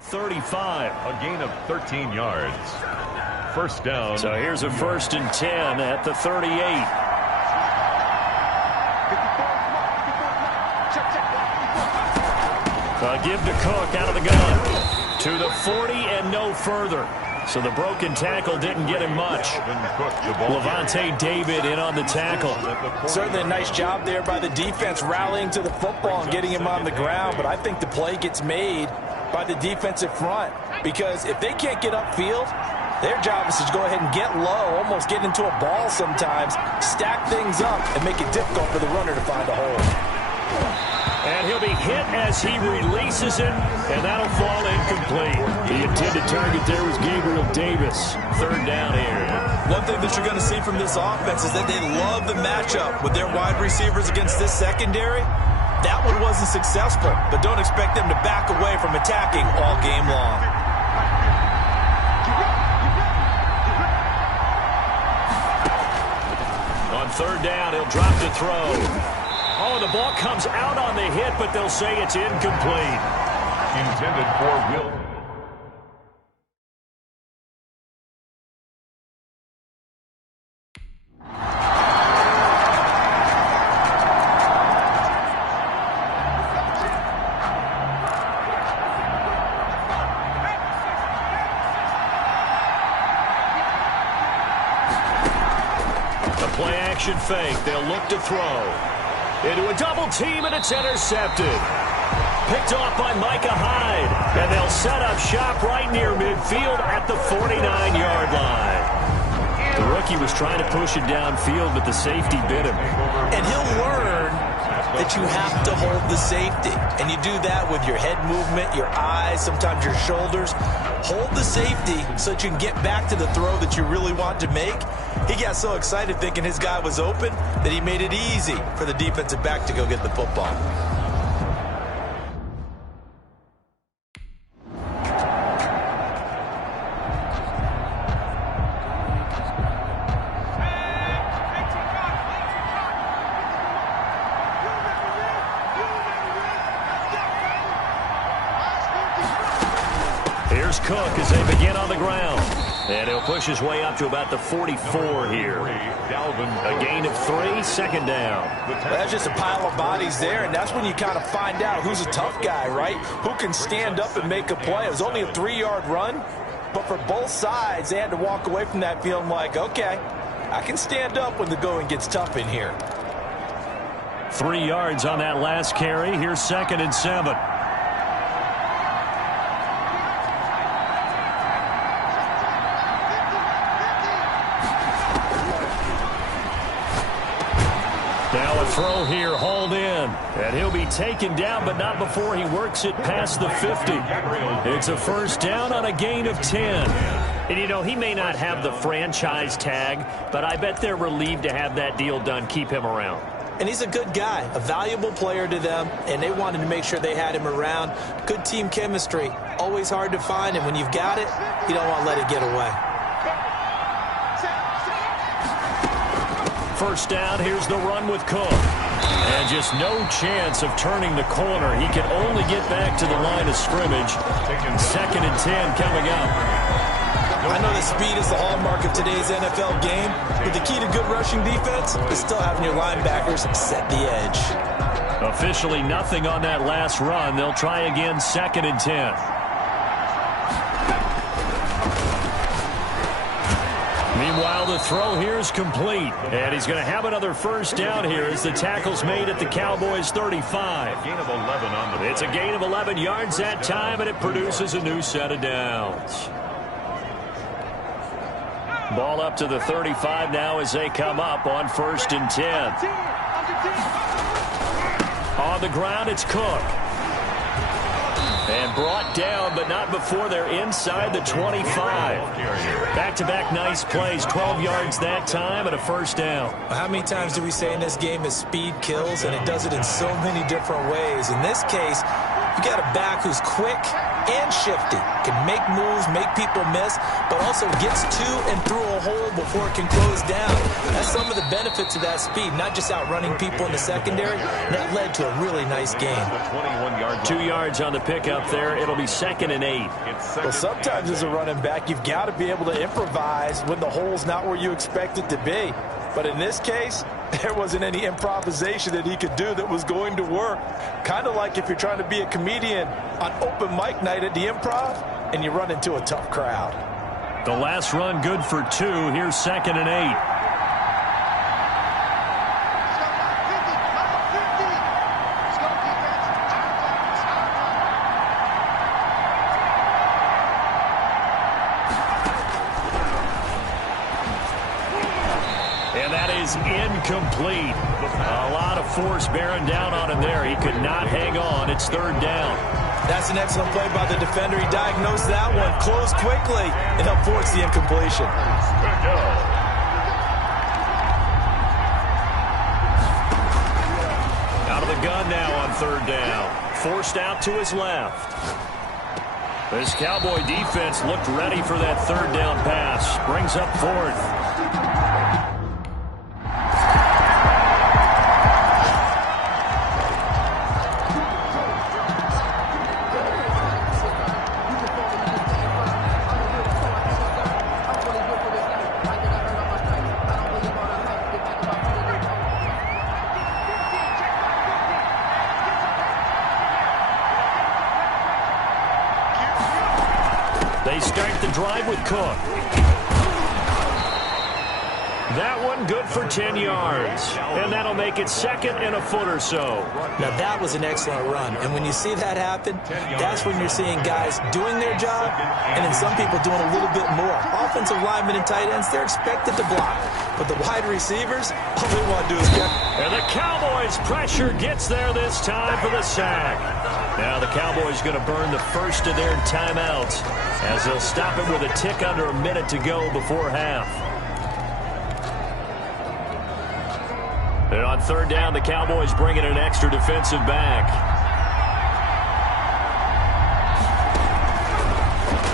35. A gain of 13 yards. First down. So here's a 1st and 10 at the 38. A give to Cook out of the gun. To the 40 and no further. So the broken tackle didn't get him much. Levante David in on the tackle. Certainly a nice job there by the defense rallying to the football and getting him on the ground. But I think the play gets made by the defensive front. Because if they can't get upfield, their job is to go ahead and get low, almost get into a ball sometimes, stack things up, and make it difficult for the runner to find a hole. And he'll be hit as he releases it, and that'll fall incomplete. The intended target there was Gabriel Davis. 3rd down here. One thing that you're going to see from this offense is that they love the matchup with their wide receivers against this secondary. That one wasn't successful, but don't expect them to back away from attacking all game long. On 3rd down, he'll drop to throw. Oh, the ball comes out on the hit, but they'll say it's incomplete. Intended for Will. The play action fake. They'll look to throw. Into a double team, and it's intercepted. Picked off by Micah Hyde. And they'll set up shop right near midfield at the 49-yard line. The rookie was trying to push it downfield, but the safety bit him. And he'll learn that you have to hold the safety. And you do that with your head movement, your eyes, sometimes your shoulders. Hold the safety so that you can get back to the throw that you really want to make. He got so excited thinking his guy was open that he made it easy for the defensive back to go get the football. Here's Cook as they begin on the ground. And he'll push his way up to about the 44 here. A gain of 3, 2nd down. Well, that's just a pile of bodies there, and that's when you kind of find out who's a tough guy, right? Who can stand up and make a play. It was only a 3-yard run, but for both sides, they had to walk away from that feeling like, okay, I can stand up when the going gets tough in here. 3 yards on that last carry. Here's 2nd and 7. Now a throw here, hauled in. And he'll be taken down, but not before he works it past the 50. It's a 1st down on a gain of 10. And, you know, he may not have the franchise tag, but I bet they're relieved to have that deal done, keep him around. And he's a good guy, a valuable player to them, and they wanted to make sure they had him around. Good team chemistry, always hard to find, and when you've got it, you don't want to let it get away. 1st down, here's the run with Cook. And just no chance of turning the corner. He can only get back to the line of scrimmage. 2nd and 10 coming up. I know that speed is the hallmark of today's NFL game, but the key to good rushing defense is still having your linebackers set the edge. Officially nothing on that last run. They'll try again, 2nd and 10. Meanwhile, the throw here is complete. And he's going to have another 1st down here as the tackle's made at the Cowboys' 35. Gain of 11 on the play. It's a gain of 11 yards that time, and it produces a new set of downs. Ball up to the 35 now as they come up on 1st and 10. On the ground, it's Cook. And brought down, but not before they're inside the 25. Back-to-back nice plays, 12 yards that time, and a 1st down. How many times do we say in this game that speed kills, and it does it in so many different ways? In this case, you got a back who's quick and shifty, can make moves, make people miss, but also gets to and through a hole before it can close down. That's some of the benefits of that speed, not just outrunning people in the secondary. That led to a really nice gain. 2 yards on the pickup there. It'll be 2nd and 8. Well, sometimes as a running back, you've got to be able to improvise when the hole's not where you expect it to be. But in this case, there wasn't any improvisation that he could do that was going to work. Kind of like if you're trying to be a comedian on open mic night at the Improv and you run into a tough crowd. The last run good for 2. Here's 2nd and 8. Incomplete. A lot of force bearing down on him there. He could not hang on. It's 3rd down. That's an excellent play by the defender. He diagnosed that one, closed quickly, and helped force the incompletion. Out of the gun now on 3rd down. Forced out to his left. This Cowboy defense looked ready for that 3rd down pass. Brings up 4th. They start the drive with Cook. That one good for 10 yards. And that'll make it 2nd and a foot or so. Now that was an excellent run. And when you see that happen, that's when you're seeing guys doing their job and then some people doing a little bit more. Offensive linemen and tight ends, they're expected to block. But the wide receivers, all they want to do is get. And the Cowboys' pressure gets there this time for the sack. Now the Cowboys going to burn the first of their timeouts as they'll stop it with a tick under a minute to go before half. And on 3rd down, the Cowboys bring in an extra defensive back.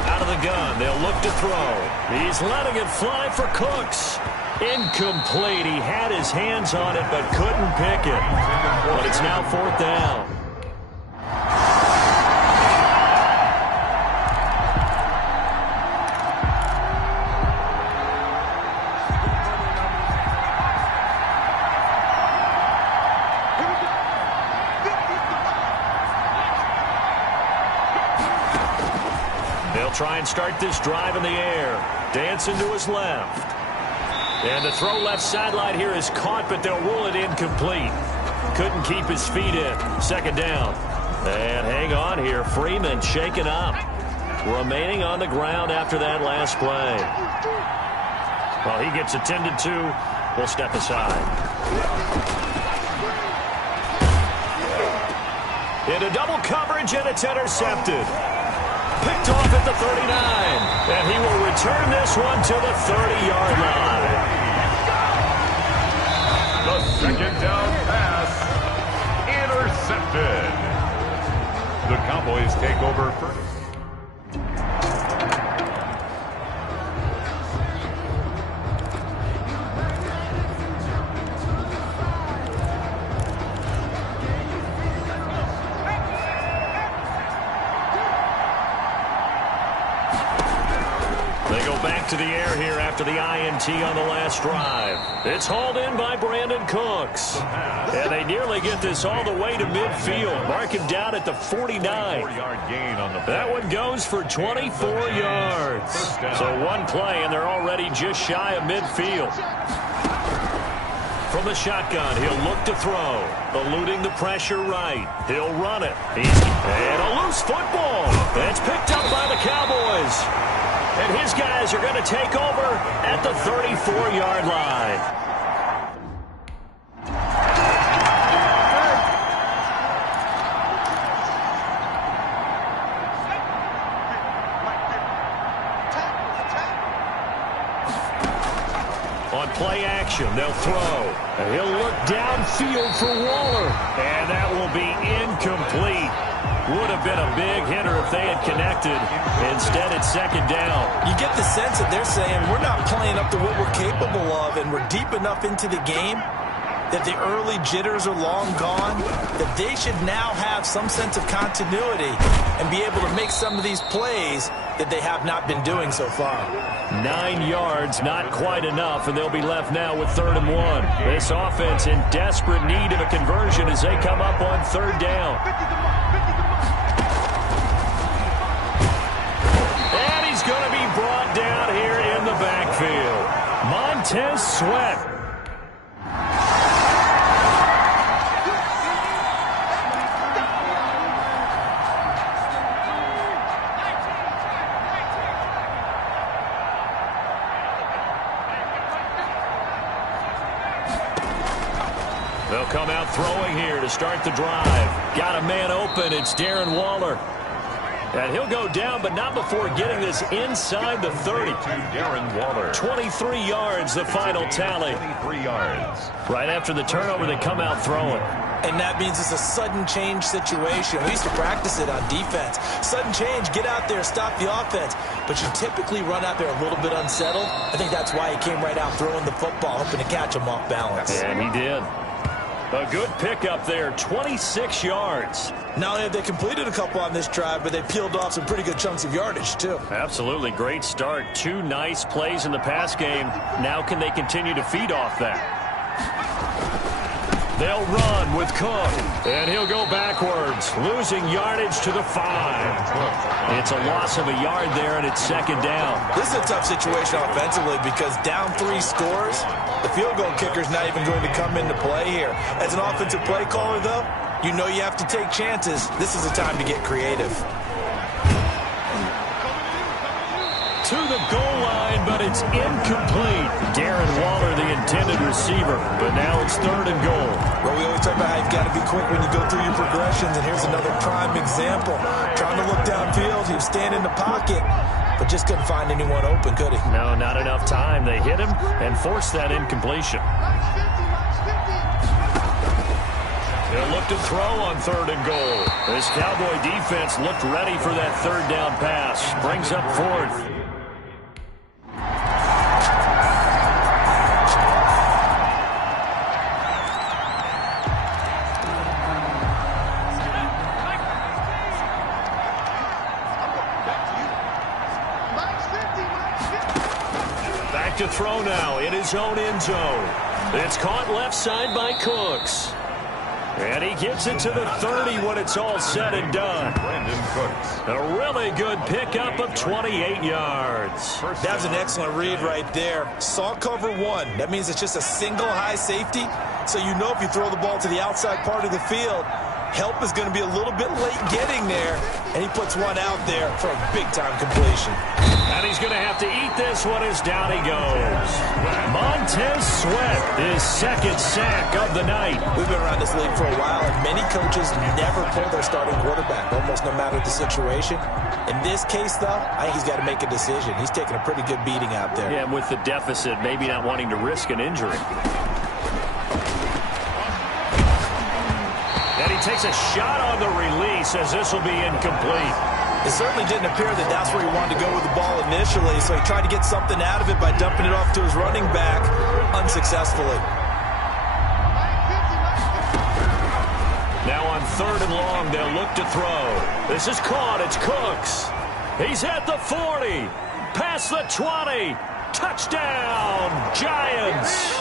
Out of the gun, they'll look to throw. He's letting it fly for Cooks. Incomplete. He had his hands on it but couldn't pick it. But it's now 4th down. Try and start this drive in the air. Dancing to his left. And the throw left sideline here is caught, but they'll rule it incomplete. Couldn't keep his feet in. 2nd down. And hang on here. Freeman shaken up. Remaining on the ground after that last play. Well, he gets attended to. We'll step aside. Into double coverage, and it's intercepted. Picked off at the 39, and he will return this one to the 30-yard line. The 2nd down pass intercepted. The Cowboys take over first. To the air here after the INT on the last drive. It's hauled in by Brandon Cooks. And they nearly get this all the way to midfield. Mark him down at the 49. That one goes for 24 yards. So one play, and they're already just shy of midfield. From the shotgun, he'll look to throw. Eluding the pressure right. He'll run it. And a loose football. It's picked up by the Cowboys. And his guys are going to take over at the 34-yard line. On play action, they'll throw. And he'll look downfield for Waller. And that will be incomplete. Would have been a big hitter if they had connected. Instead, it's second down. You get the sense that they're saying we're not playing up to what we're capable of, and we're deep enough into the game that the early jitters are long gone, that they should now have some sense of continuity and be able to make some of these plays that they have not been doing so far. 9 yards, not quite enough, and they'll be left now with 3rd and 1. This offense in desperate need of a conversion as they come up on 3rd down. And he's going to be brought down here in the backfield. Montez Sweat. They'll come out throwing here to start the drive. Got a man open. It's Darren Waller. And he'll go down, but not before getting this inside the 30. Darren Waller. 23 yards, the final tally. 23 yards. Right after the turnover, they come out throwing. And that means it's a sudden change situation. We used to practice it on defense. Sudden change, get out there, stop the offense. But you typically run out there a little bit unsettled. I think that's why he came right out throwing the football, hoping to catch him off balance. And he did. A good pickup there, 26 yards. Not only have they completed a couple on this drive, but they peeled off some pretty good chunks of yardage, too. Absolutely, great start. 2 nice plays in the pass game. Now can they continue to feed off that? They'll run with Cook, and he'll go backwards, losing yardage to the 5. It's a loss of a yard there, and it's second down. This is a tough situation offensively because down 3 scores, the field goal kicker's not even going to come into play here. As an offensive play caller, though, you know you have to take chances. This is a time to get creative. To the goal line, but it's incomplete. Darren Waller, the intended receiver, but now it's 3rd and goal. Well, we always talk about how you've got to be quick when you go through your progressions, and here's another prime example. Trying to look downfield, he was standing in the pocket, but just couldn't find anyone open, could he? No, not enough time. They hit him and forced that incompletion. They'll look to throw on 3rd and goal. This Cowboy defense looked ready for that 3rd down pass. Brings up 4th. Back to throw now in his own end zone. It's caught left side by Cooks. And he gets it to the 30 when it's all said and done. A really good pickup of 28 yards. That was an excellent read right there. Saw cover 1. That means it's just a single high safety. So you know if you throw the ball to the outside part of the field, help is going to be a little bit late getting there. And he puts one out there for a big-time completion. And he's going to have to eat this one as down he goes. Montez Sweat, his 2nd sack of the night. We've been around this league for a while, and many coaches never pull their starting quarterback, almost no matter the situation. In this case, though, I think he's got to make a decision. He's taking a pretty good beating out there. Yeah, with the deficit, maybe not wanting to risk an injury. And he takes a shot on the release as this will be incomplete. It certainly didn't appear that that's where he wanted to go with the ball initially, so he tried to get something out of it by dumping it off to his running back unsuccessfully. Now on 3rd and long, they'll look to throw. This is caught. It's Cooks. He's at the 40. Past the 20. Touchdown, Giants.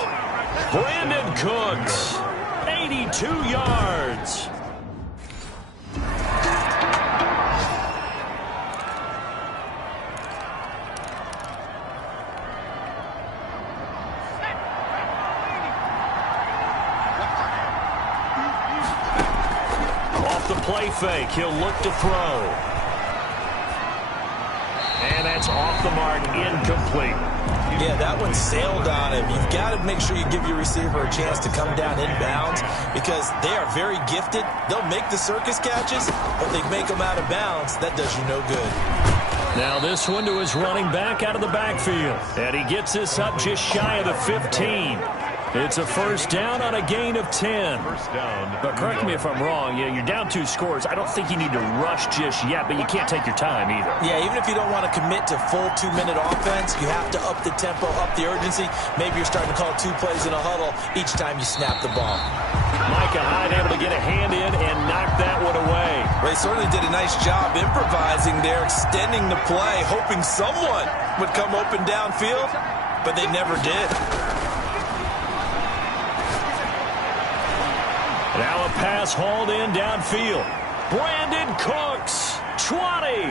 Brandon Cooks, 82 yards. Play fake. He'll look to throw. And that's off the mark, incomplete. Yeah, that one sailed on him. You've got to make sure you give your receiver a chance to come down inbounds because they are very gifted. They'll make the circus catches, but they make them out of bounds. That does you no good. Now this one to his running back out of the backfield. And he gets this up just shy of the 15. It's a first down on a gain of 10. First down. But correct me if I'm wrong. Yeah, you're down 2 scores. I don't think you need to rush just yet, but you can't take your time either. Yeah, even if you don't want to commit to full 2-minute offense, you have to up the tempo, up the urgency. Maybe you're starting to call 2 plays in a huddle each time you snap the ball. Micah Hyde able to get a hand in and knock that one away. Well, he certainly did a nice job improvising there, extending the play, hoping someone would come open downfield, but they never did. Now a pass hauled in downfield. Brandon Cooks, 20.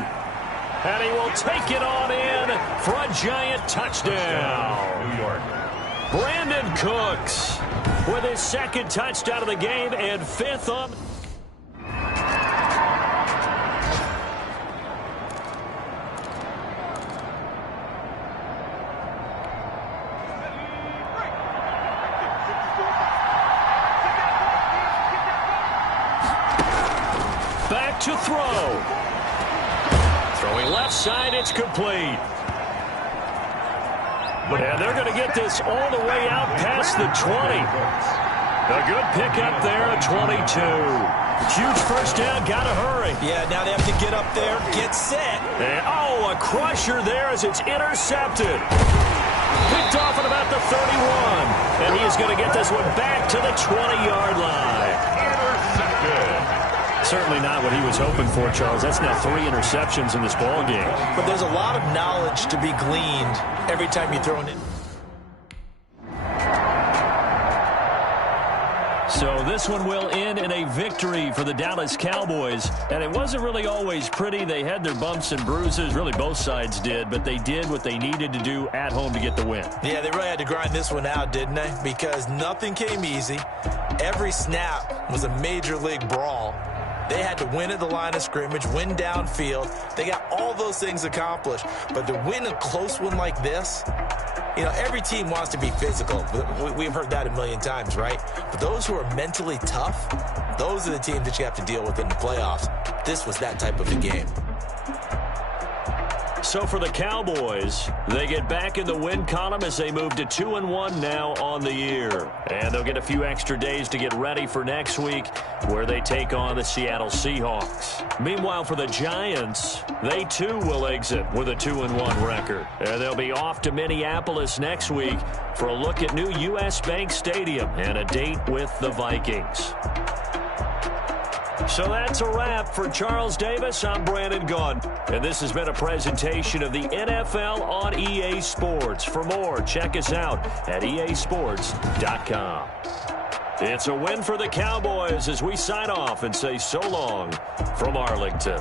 And he will take it on in for a giant touchdown. New York. Brandon Cooks with his 2nd touchdown of the game and 5th on. Back to throw. Throwing left side, it's complete. And they're going to get this all the way out past the 20. A good pickup there at 22. Huge first down, got to hurry. Yeah, now they have to get up there, get set. And, a crusher there as it's intercepted. Picked off at about the 31. And he is going to get this one back to the 20-yard line. Intercepted. Certainly not what he was hoping for, Charles. That's now 3 interceptions in this ball game. But there's a lot of knowledge to be gleaned every time you throw it in. So this one will end in a victory for the Dallas Cowboys. And it wasn't really always pretty. They had their bumps and bruises. Really, both sides did. But they did what they needed to do at home to get the win. Yeah, they really had to grind this one out, didn't they? Because nothing came easy. Every snap was a major league brawl. They had to win at the line of scrimmage, win downfield. They got all those things accomplished. But to win a close one like this, you know, every team wants to be physical. We've heard that a million times, right? But those who are mentally tough, those are the teams that you have to deal with in the playoffs. This was that type of a game. So for the Cowboys, they get back in the win column as they move to 2-1 now on the year. And they'll get a few extra days to get ready for next week where they take on the Seattle Seahawks. Meanwhile, for the Giants, they too will exit with a 2-1 record. And they'll be off to Minneapolis next week for a look at new U.S. Bank Stadium and a date with the Vikings. So that's a wrap. For Charles Davis, I'm Brandon Gaudin. And this has been a presentation of the NFL on EA Sports. For more, check us out at easports.com. It's a win for the Cowboys as we sign off and say so long from Arlington.